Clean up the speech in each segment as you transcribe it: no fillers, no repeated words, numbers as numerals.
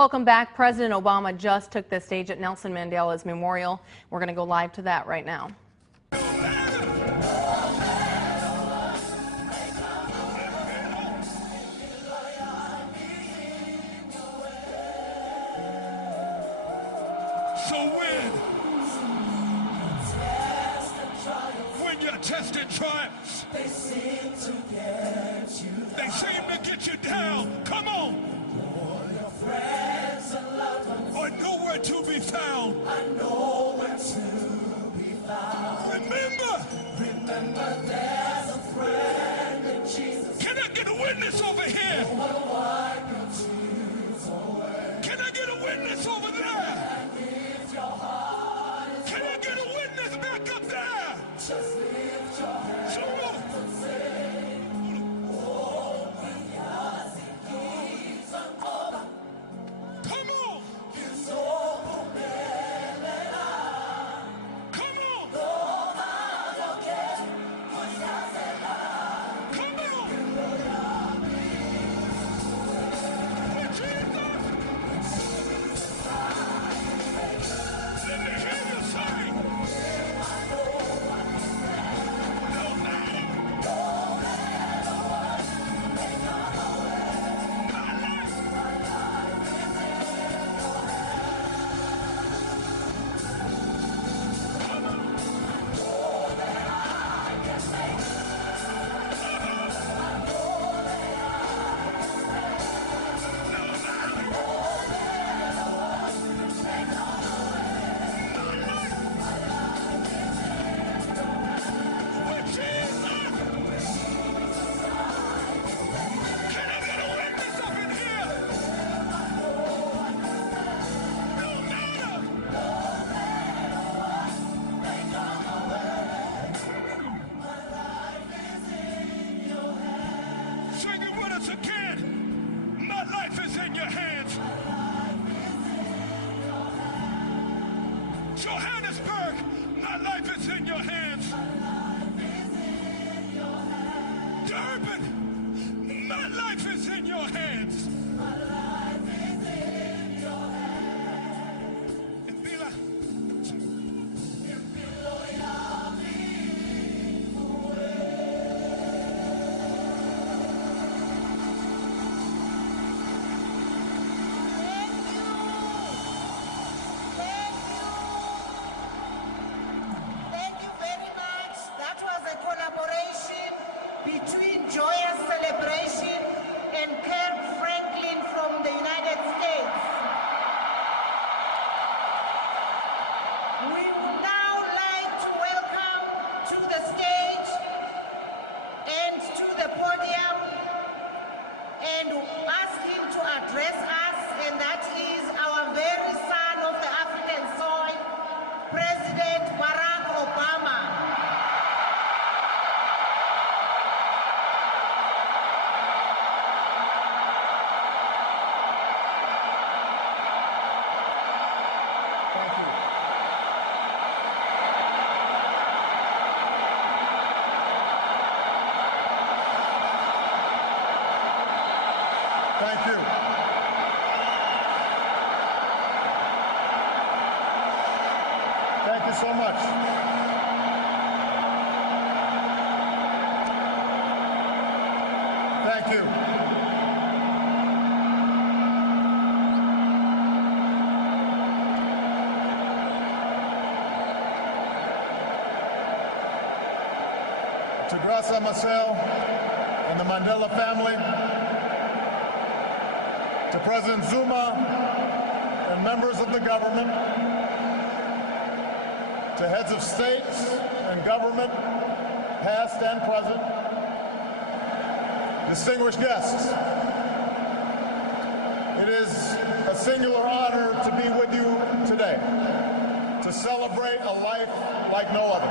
Welcome back. President Obama just took the stage at Nelson Mandela's memorial. We're going to go live to that right now. So when you're testing triumphs, they seem to get you down. Come on. Friends and loved ones are nowhere to be found. I know where to be found. Remember, there's a friend in Jesus. Can I get a witness over here? Can I get a witness over there? Can I get a witness back up there? Just lift your hands and say, oh, because he keeps on over. Come on! Come on! Come on! For Jesus! Let me hear you sing! No matter Johannesburg, my life is in your hands. Durban, my life is in your hands. And Bila, between joyous celebration and Kirk Franklin from the United States. We would now like to welcome to the stage and to the podium and ask him to address us, and that is our very son of the African soil, President Barack Obama. Thank you. Thank you so much. Thank you. To Graça Machel and the Mandela family, to President Zuma and members of the government, to heads of states and government, past and present, distinguished guests, it is a singular honor to be with you today, to celebrate a life like no other.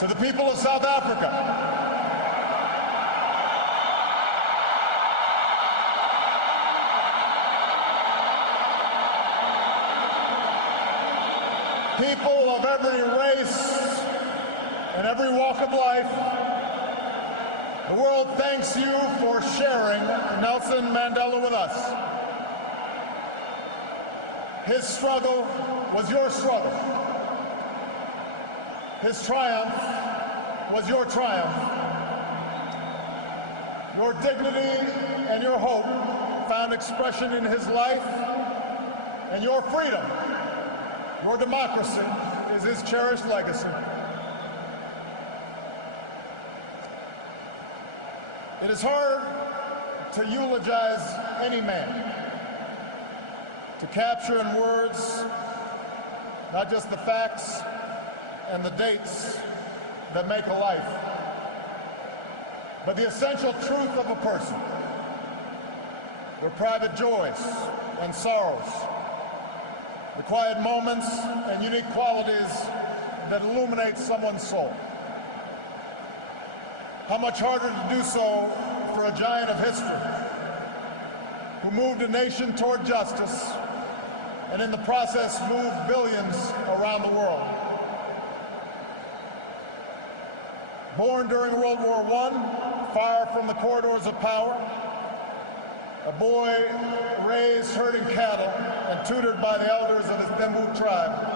To the people of South Africa, people of every race and every walk of life, The world thanks you for sharing Nelson Mandela with us. His struggle was your struggle. His triumph was your triumph. Your dignity and your hope found expression in his life, and your freedom, your democracy, is his cherished legacy. It is hard to eulogize any man, to capture in words not just the facts and the dates that make a life, but the essential truth of a person, their private joys and sorrows, the quiet moments and unique qualities that illuminate someone's soul. How much harder to do so for a giant of history who moved a nation toward justice and in the process moved billions around the world. Born during World War I, far from the corridors of power, a boy raised herding cattle and tutored by the elders of his Ubuntu tribe,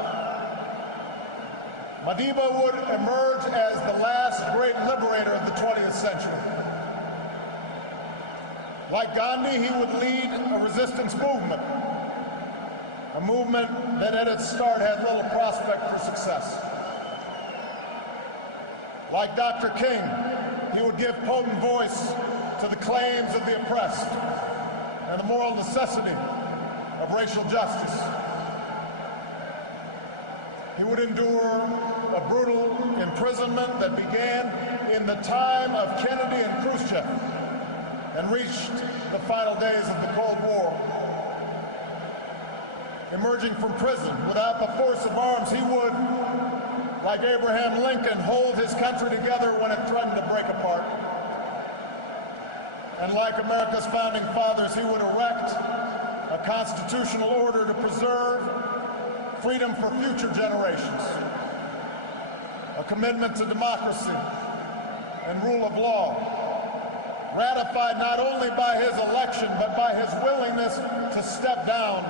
Madiba would emerge as the last great liberator of the 20th century. Like Gandhi, he would lead a resistance movement, a movement that at its start had little prospect for success. Like Dr. King, he would give potent voice to the claims of the oppressed and the moral necessity of racial justice. He would endure a brutal imprisonment that began in the time of Kennedy and Khrushchev and reached the final days of the Cold War. Emerging from prison without the force of arms, he would, like Abraham Lincoln, hold his country together when it threatened to break apart. And like America's founding fathers, he would erect a constitutional order to preserve freedom for future generations, a commitment to democracy and rule of law, ratified not only by his election, but by his willingness to step down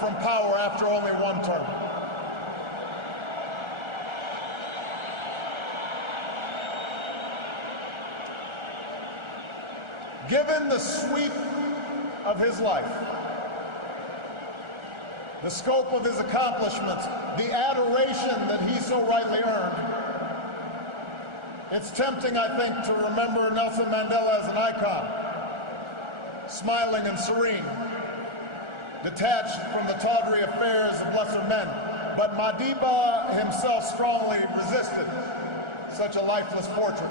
from power after only one term. Given the sweep of his life, the scope of his accomplishments, the adoration that he so rightly earned, it's tempting, I think, to remember Nelson Mandela as an icon, smiling and serene, detached from the tawdry affairs of lesser men. But Madiba himself strongly resisted such a lifeless portrait.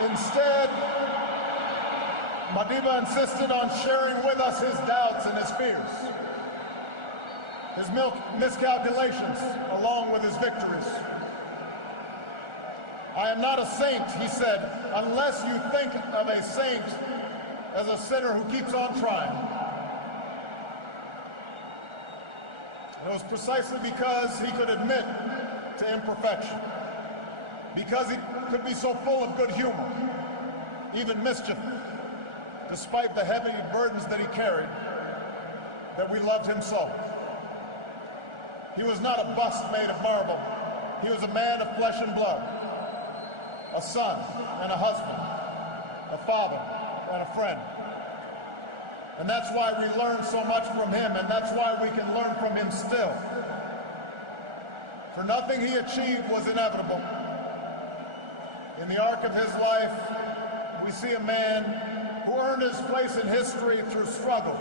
Instead, Madiba insisted on sharing with us his doubts and his fears, his miscalculations, along with his victories. I am not a saint, he said, unless you think of a saint as a sinner who keeps on trying. And it was precisely because he could admit to imperfection, because he could be so full of good humor, even mischief, despite the heavy burdens that he carried, that we loved him so. He was not a bust made of marble. He was a man of flesh and blood, a son and a husband, a father and a friend. And that's why we learn so much from him, and that's why we can learn from him still. For nothing he achieved was inevitable. In the arc of his life, we see a man who earned his place in history through struggle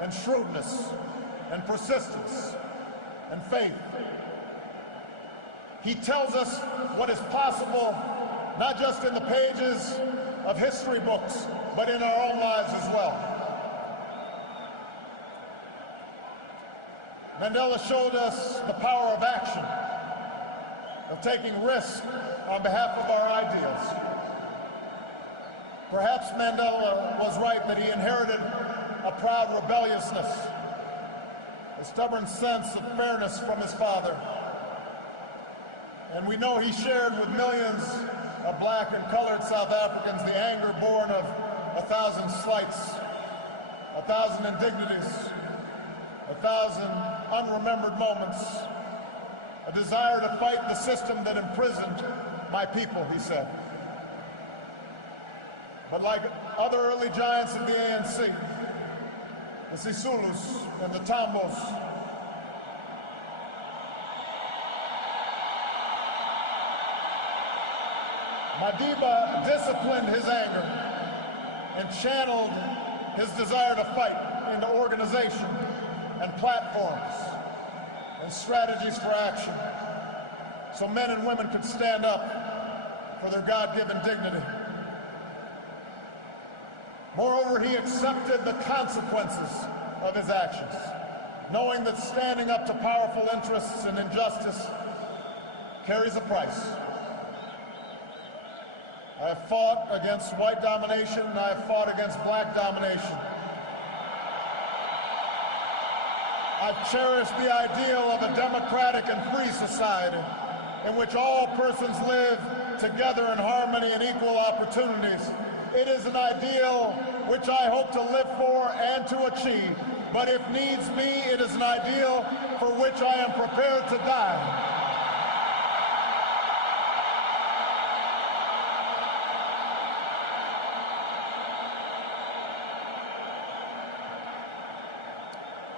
and shrewdness and persistence and faith. He tells us what is possible, not just in the pages of history books, but in our own lives as well. Mandela showed us the power of action, of taking risks on behalf of our ideals. Perhaps Mandela was right that he inherited a proud rebelliousness, a stubborn sense of fairness from his father. And we know he shared with millions of black and colored South Africans the anger born of 1,000 slights, 1,000 indignities, 1,000 unremembered moments, a desire to fight the system that imprisoned my people, he said. But like other early giants of the ANC, the Sisulus and the Tambos, Madiba disciplined his anger and channeled his desire to fight into organization and platforms and strategies for action, so men and women could stand up for their God-given dignity. Moreover, he accepted the consequences of his actions, knowing that standing up to powerful interests and injustice carries a price. I have fought against white domination, and I have fought against black domination. I've cherished the ideal of a democratic and free society in which all persons live together in harmony and equal opportunities. It is an ideal which I hope to live for and to achieve, but if needs be, it is an ideal for which I am prepared to die.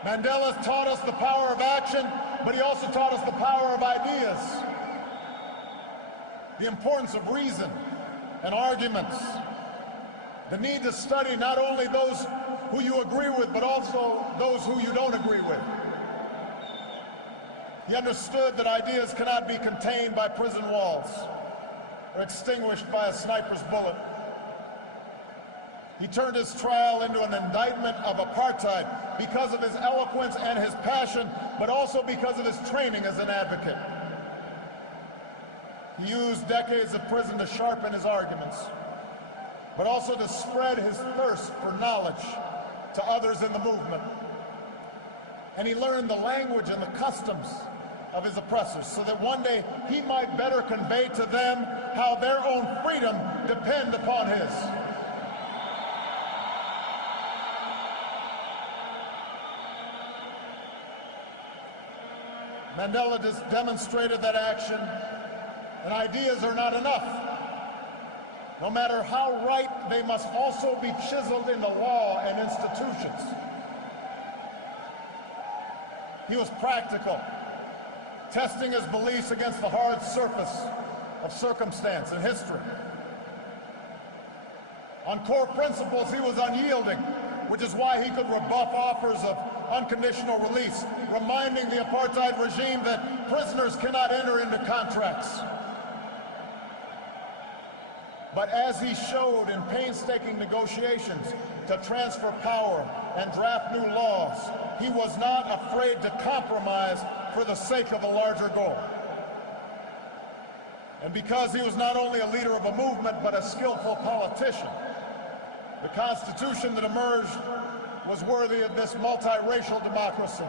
Mandela taught us the power of action, but he also taught us the power of ideas, the importance of reason and arguments, the need to study not only those who you agree with, but also those who you don't agree with. He understood that ideas cannot be contained by prison walls or extinguished by a sniper's bullet. He turned his trial into an indictment of apartheid because of his eloquence and his passion, but also because of his training as an advocate. He used decades of prison to sharpen his arguments, but also to spread his thirst for knowledge to others in the movement. And he learned the language and the customs of his oppressors so that one day he might better convey to them how their own freedom depends upon his. Mandela just demonstrated that action, and ideas are not enough. No matter how right, they must also be chiseled into law and institutions. He was practical, testing his beliefs against the hard surface of circumstance and history. On core principles, he was unyielding, which is why he could rebuff offers of unconditional release, reminding the apartheid regime that prisoners cannot enter into contracts. But as he showed in painstaking negotiations to transfer power and draft new laws, he was not afraid to compromise for the sake of a larger goal. And because he was not only a leader of a movement, but a skillful politician, the Constitution that emerged was worthy of this multiracial democracy,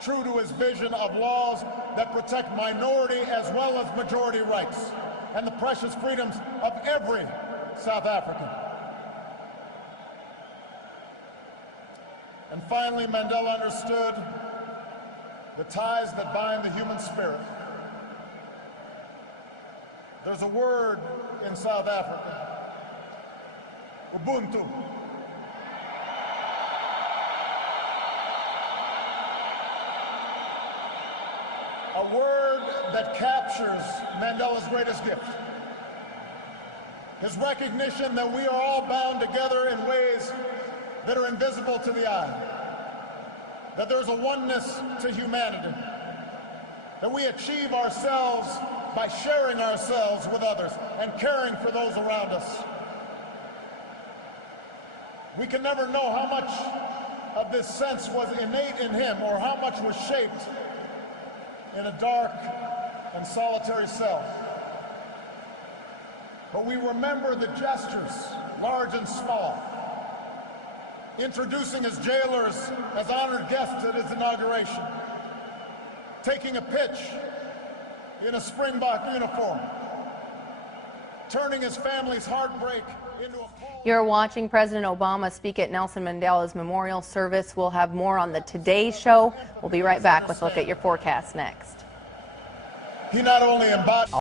true to his vision of laws that protect minority as well as majority rights and the precious freedoms of every South African. And finally, Mandela understood the ties that bind the human spirit. There's a word in South Africa, Ubuntu. A word that captures Mandela's greatest gift. His recognition that we are all bound together in ways that are invisible to the eye. That there's a oneness to humanity. That we achieve ourselves by sharing ourselves with others and caring for those around us. We can never know how much of this sense was innate in him or how much was shaped in a dark and solitary cell. But we remember the gestures, large and small, introducing his jailers as honored guests at his inauguration, taking a pitch in a Springbok uniform, turning his family's heartbreak into a... You're watching President Obama speak at Nelson Mandela's memorial service. We'll have more on the Today Show. We'll be right back with a look at your forecast next. He not only embodied